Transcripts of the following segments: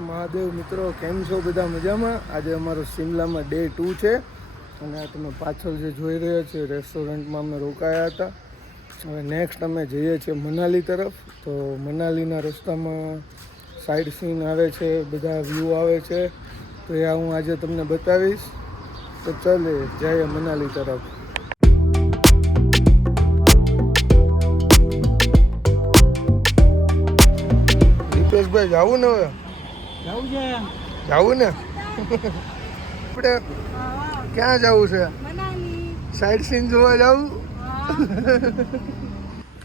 મહાદેવ મિત્રો, કેમ છો બધા મજામાં? આજે અમારો શિમલામાં ડે ટુ છે અને આ તમે પાછળ જે જોઈ રહ્યા છો રેસ્ટોરન્ટમાં અમે રોકાયા હતા. હવે નેક્સ્ટ અમે જઈએ છીએ મનાલી તરફ. તો મનાલીના રસ્તામાં સાઈડ સીન આવે છે, બધા વ્યૂ આવે છે. તો એ હું આજે તમને બતાવીશ. તો ચાલે, જઈએ મનાલી તરફ. દીપેશભાઈ જાવું ને હવે. જવું ને? આપણે ક્યાં જવું છે? સાઈડ સીન જોવા જવું?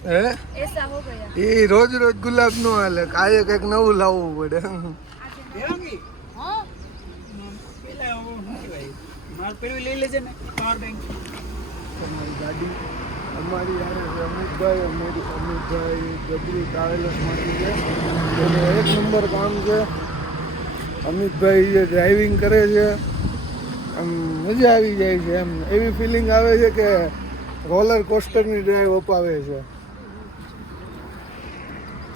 હે. એ રોજ રોજ ગુલાબ નો હાલે. કાલે કંઈક નવું લાવવું પડે. અમારી યારે અમિતભાઈ અમિત અમિતભાઈ ગબરી કાવેલસ માટે છે. એક નંબર કામ છે. અમિતભાઈ જે ડ્રાઇવિંગ કરે છે, આમ મજા આવી જાય છે એમ. એવી ફિલિંગ આવે છે કે રોલર કોસ્ટરની ડ્રાઈવ અપાવે છે.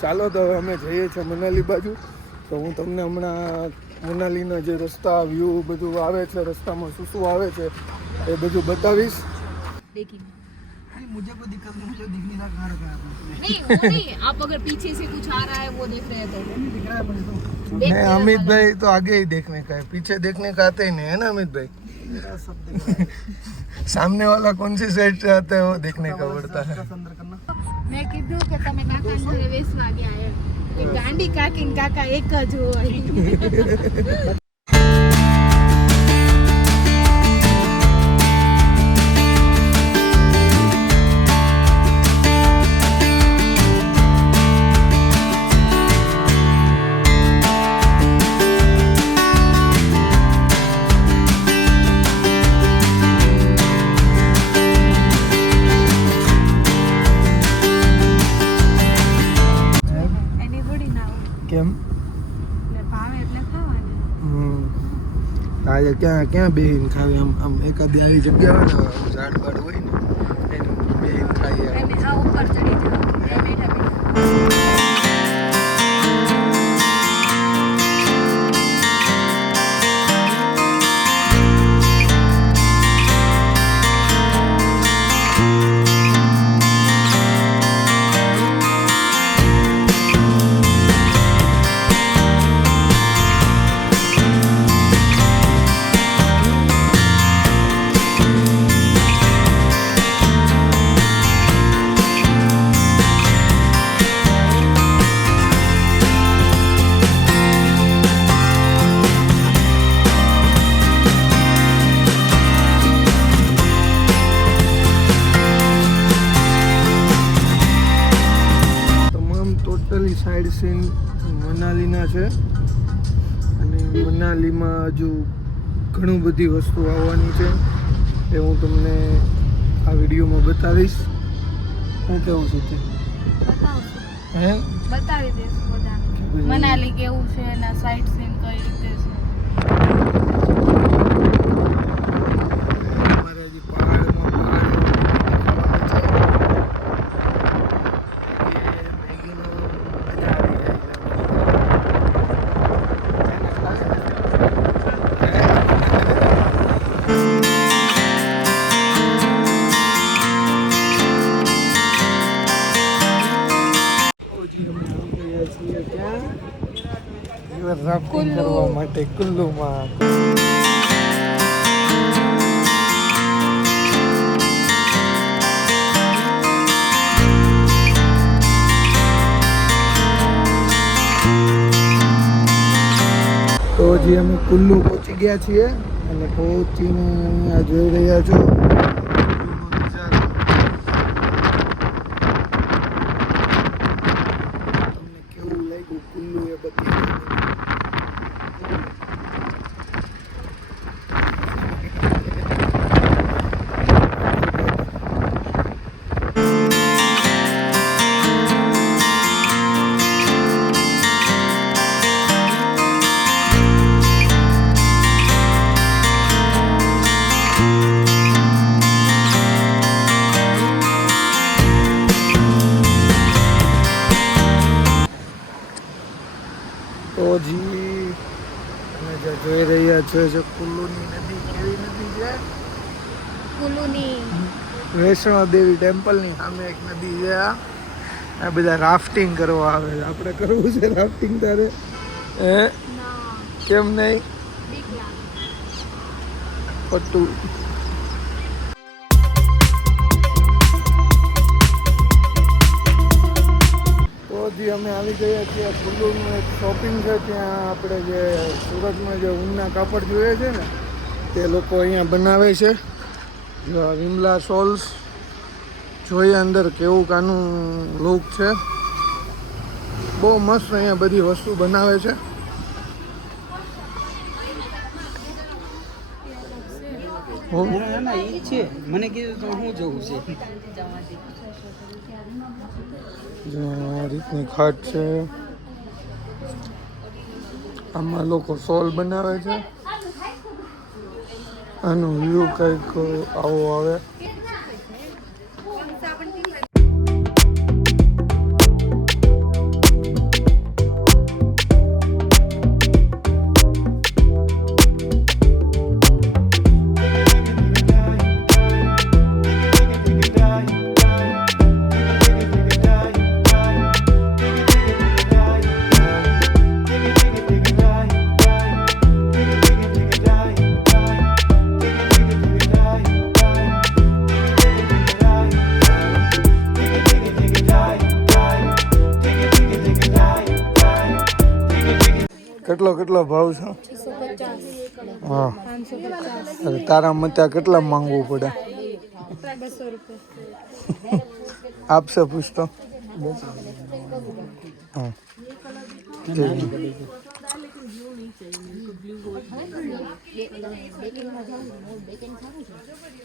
ચાલો તો હવે અમે જઈએ છીએ મનાલી બાજુ. તો હું તમને હમણાં મનાલીના જે રસ્તા વ્યૂ બધું આવે છે, રસ્તામાં શું શું આવે છે એ બધું બતાવીશ. देखिए मुझे कोई दिक्कत नहीं मुझे दिख नहीं रहा कहाँ रखा है आपने नहीं वो नहीं आप अगर पीछे से कुछ आ रहा है वो देख रहे हैं तो नहीं दिख रहा है मुझे तो देख नहीं रहे अमित हैं भाई तो आगे ही देखने का है पीछे देखने का आते ही नहीं है ना अमित भाई मेरा सब दिख रहा है सामने वाला कौन सी साइड से आता है वो देखने का पड़ता है बस अंदर करना મેં કીધું કે તમે કાકા ઘરે બેસવા ગયા એમ એ ગાંડી કાકી ને કાકા એક જ હોય આજે ક્યાં ક્યાં બેહીને ખાવી આમ આમ એકાદી આવી જગ્યા હોય ને ઝાડ બાડ હોય ને, એને બેહીને ખાઈએ ઉપર ચડી ટોટલી સાઈડ સીન મનાલીના છે. અને મનાલીમાં હજુ ઘણું બધી વસ્તુ આવવાની છે એ હું તમને આ વિડીયોમાં બતાવીશ. હું કેવું છું તે? હે? બતાવી દઈશ મનાલી કેવું છે એના સાઈડ સીન કઈ રીતે છે? કરવા કુલ્લુમાં તો જે અમે કુલ્લુ પહોંચી ગયા છીએ અને પહોંચીને અહીંયા જોઈ રહ્યા છો. જે જોઈ રહ્યા છો જે કુલ્લુની નદી કેવી નદી છે? કુલુની. વૈષ્ણો દેવી ટેમ્પલની સામે એક નદી છે આ. આ બધા રાફ્ટિંગ કરવા આવે છે. આપણે કરવું છે રાફ્ટિંગ તારે? હે? કેમ નહીં? પટ્ટું આવી ગયા છીએ કુલ્લુનું એક શોપિંગ છે, ત્યાં આપણે જે સુરતમાં જે ઊનના કાપડ જોઈએ છે ને, તે લોકો અહીંયા બનાવે છે. વિમલા સોલ્સ, જોઈએ અંદર કેવું કાનું લુક છે. બહુ મસ્ત અહીંયા બધી વસ્તુ બનાવે છે. મને કીધું તો હું જવું છે. રીતની ખાટ છે. આમાં લોકો સોલ બનાવે છે. આનો વ્યૂ કંઈક આવો આવે. કેટલો કેટલો ભાવ છે? છસો પચાસ હા. પાંચસો પચાસ અરે તારા મતે આ કેટલા માંગવું પડે? બસો રૂપિયા આપશે પૂછતો? હા.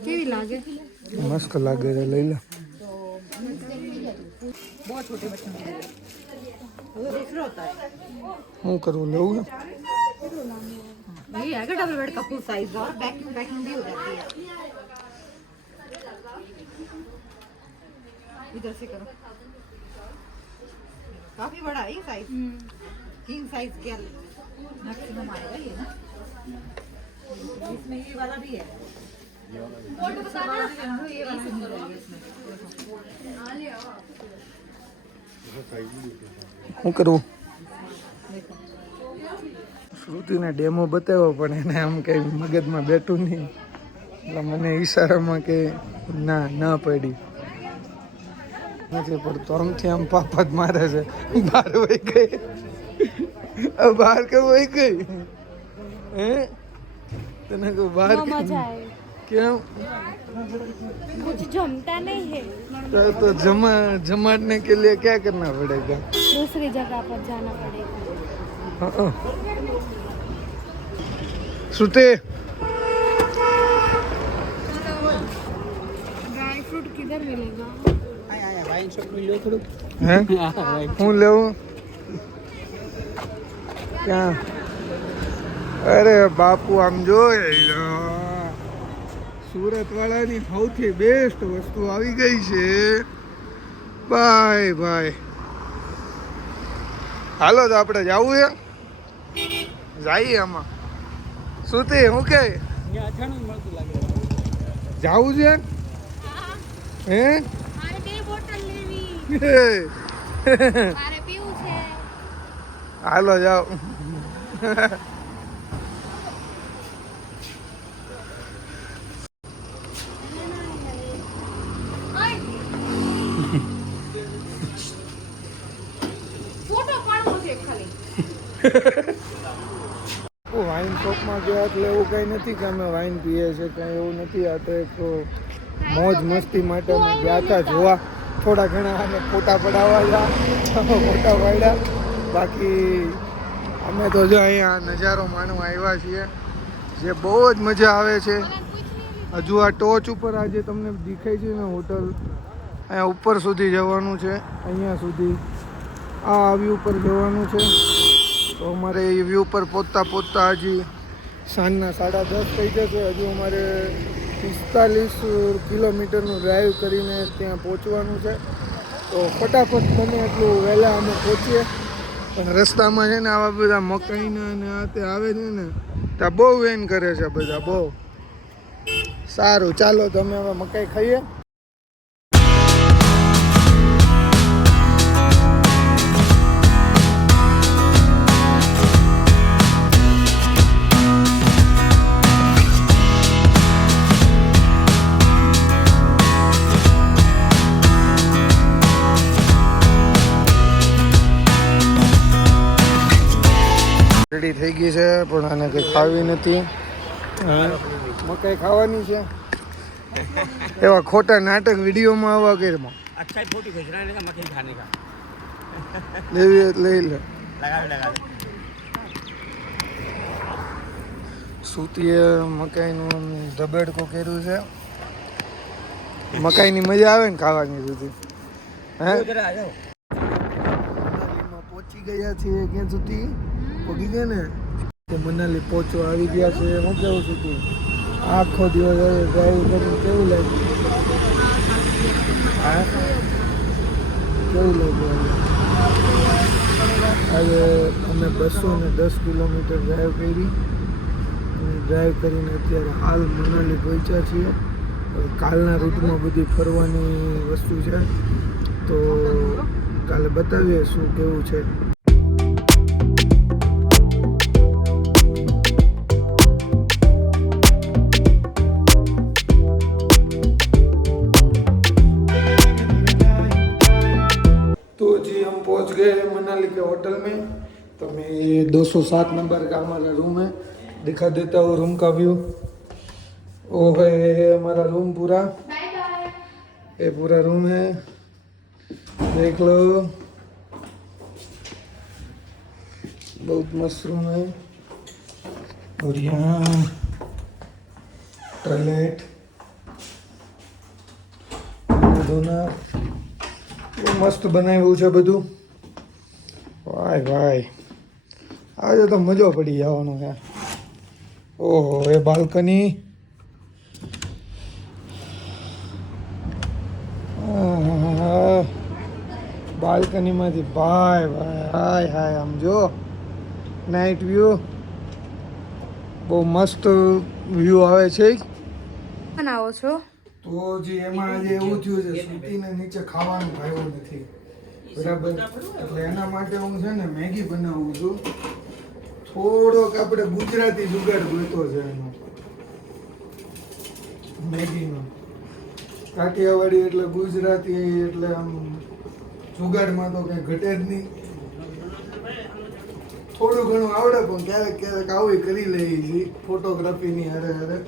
કેવી લાગે મસ્ત લાગે છે, લઈ લે. શું हूँ करूँ लूँगा ये है कि डबल बेड का फुल साइज़ और वैक्यूम वैक्यूम भी हो। जाती है इधर से करो काफ़ी बड़ा है ये साइज़ किंग साइज़ के मैक्सिमम आएगा ये ना इसमें ये वाला भी है। फ़ोटो बताना ये वाला सिंगल है हाँ, तो इसमें શું કરવું શ્રુતિને ડેમો બતાવ્યો પણ એને આમ કંઈ મગજમાં બેઠું નહીં. એટલે મને ઈશારામાં કે ના ના પડી. નથી પડતો આમથી આમ પાપા જ મારે છે. બહાર વહી ગઈ. બહાર કે વહી ગઈ? હે? તને કહું બહાર? મજા આવે. क्यों? कुछ जमता नहीं है। तो, तो जमा जमाने के लिए क्या करना पड़ेगा? दूसरी जगह पर जाना पड़ेगा। सुते ड्राई फ्रूट किधर मिलेगा? वाइन शॉप में लो थोड़ा। हैं? हूँ ले। क्या? अरे बापू हम जो સુરત વાળાની સૌથી બેસ્ટ વસ્તુ આવી ગઈ છે. બાય બાય હાલો તો આપણે જવું છે. જઈએ આમાં. શું તે હું કે? જવું મળતું લાગે. જાવું છે? હે. મારે બે બોટલ લેવી. મારે હાલો જાઓ. વાઇન શોપમાં ગયા એટલે એવું કંઈ નથી કે અમે વાઇન પીએ છીએ, કંઈ એવું નથી. આ તો એક મોજ મસ્તી માટે અમે ગયા હતા જોવા. થોડા ઘણા અમે ફોટા પડાવવા ગયા. ફોટા પાડ્યા. બાકી અમે તો જો અહીંયા નજારો માણવા આવ્યા છીએ. જે બહુ જ મજા આવે છે. હજુ આ ટોચ ઉપર આજે તમને દેખાય છે ને હોટલ. અહીંયા ઉપર સુધી જવાનું છે. અહીંયા સુધી આ આવી ઉપર જવાનું છે. તો અમારે એ વ્યૂ પર પહોંચતા પહોંચતા હજી સાંજના સાડા દસ થઈ જશે. હજુ અમારે પિસ્તાલીસ કિલોમીટરનું ડ્રાઈવ કરીને ત્યાં પહોંચવાનું છે. તો ફટાફટ બને એટલું વહેલા અમે પહોંચીએ. પણ રસ્તામાં છે ને આવા બધા મકાઈના ને આ તે આવે છે ને ત્યાં બહુ વેન કરે છે બધા, બહુ. સારું, ચાલો તમે હવે મકાઈ ખાઈએ. રેડી થઈ ગઈ છે પણ આને કંઈ ખાવી નથી. મકાઈ ખાવાની છે. એવા ખોટા નાટક વિડીયોમાં આવા કર્યા. લેવી લઈ લે. સૂતીએ મકાઈનું ધબેડકો કર્યું છે. મકાઈની મજા આવે ને ખાવાની સુધી. હે? પહોંચી ગયા છીએ ક્યાં સુધી? પહોંચી ગયા ને કે મનાલી પહોંચો આવી ગયા છે. હું કેવું તું આખો દિવસ ડ્રાઈવ કરીને કેવું લાગ્યું? હા? કેવું લાગ્યું આજે અમે બસો ને દસ કિલોમીટર ડ્રાઈવ કરી. અને ડ્રાઈવ કરીને અત્યારે હાલ મનાલી પહોંચ્યા છીએ. કાલના રૂટમાં બધી ફરવાની વસ્તુ છે. તો કાલે બતાવીએ શું કેવું છે. तो मैं ये 207 नंबर का हमारा रूम है दिखा देता हूँ रूम का व्यू वो है ये हमारा रूम पूरा ये पूरा रूम है देख लो बहुत मस्त रूम है और यहाँ टॉयलेट ધોના બહુ મસ્ત બનાવ્યું છે બધું વાય વાય આજે તો મજો પડી જવાનો છે. ઓહો એ બાલ્કની. બાલ્કનીમાંથી ભાઈ ભાઈ હાય હાય આમ જો. નાઇટ વ્યૂ બહુ મસ્ત વ્યૂ આવે છે. બનાવો છો? તો જે એમાં આજે એવું થયું છે સુતીને નીચે ખાવાનું ભાવ્યું નથી. બરાબર. એટલે એના માટે હું છે ને મેગી બનાવું છું. થોડોક આપણે ગુજરાતી જુગાડ ગોતો છે એનો. મેગીનો. કાઠિયાવાડી એટલે ગુજરાતી એટલે આમ જુગાડમાં તો કંઈ ઘટે જ નહીં. થોડું ઘણું આવડે પણ ક્યારેક ક્યારેક આવું કરી લઈએ છીએ ફોટોગ્રાફીની હારે હારે.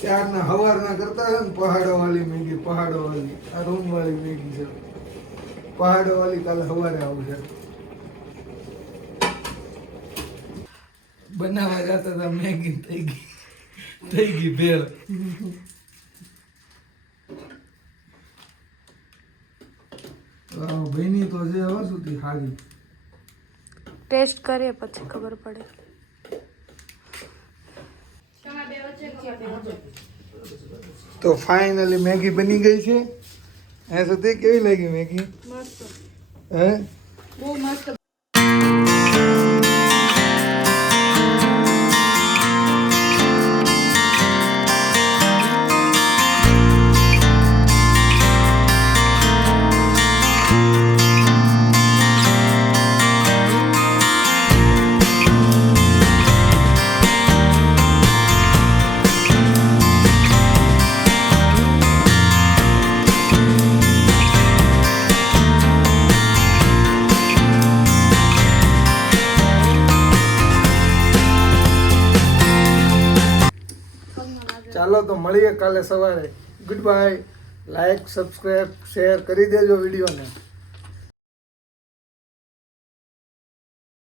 ત્યારના હવારના કરતા છે ને પહાડો વાળી મેગી પહાડો વાળી આ રૂમ વાળી મેગી છે. પહાડો વાળી કાલે સવારે આવશે બનાવવા જતા હતા મેગી થઈ ગઈ. થઈ ગઈ ભેળ. બની તો છે હવે સુધી સારી ટેસ્ટ કરીએ પછી ખબર પડે. તો ફાઇનલી મેગી બની ગઈ છે. હે સુધી કેવી લાગી મેગી મસ્ત હે બહુ મસ્ત તો મળીએ કાલે સવારે. Good bye like subscribe share કરી દેજો વિડીયોને.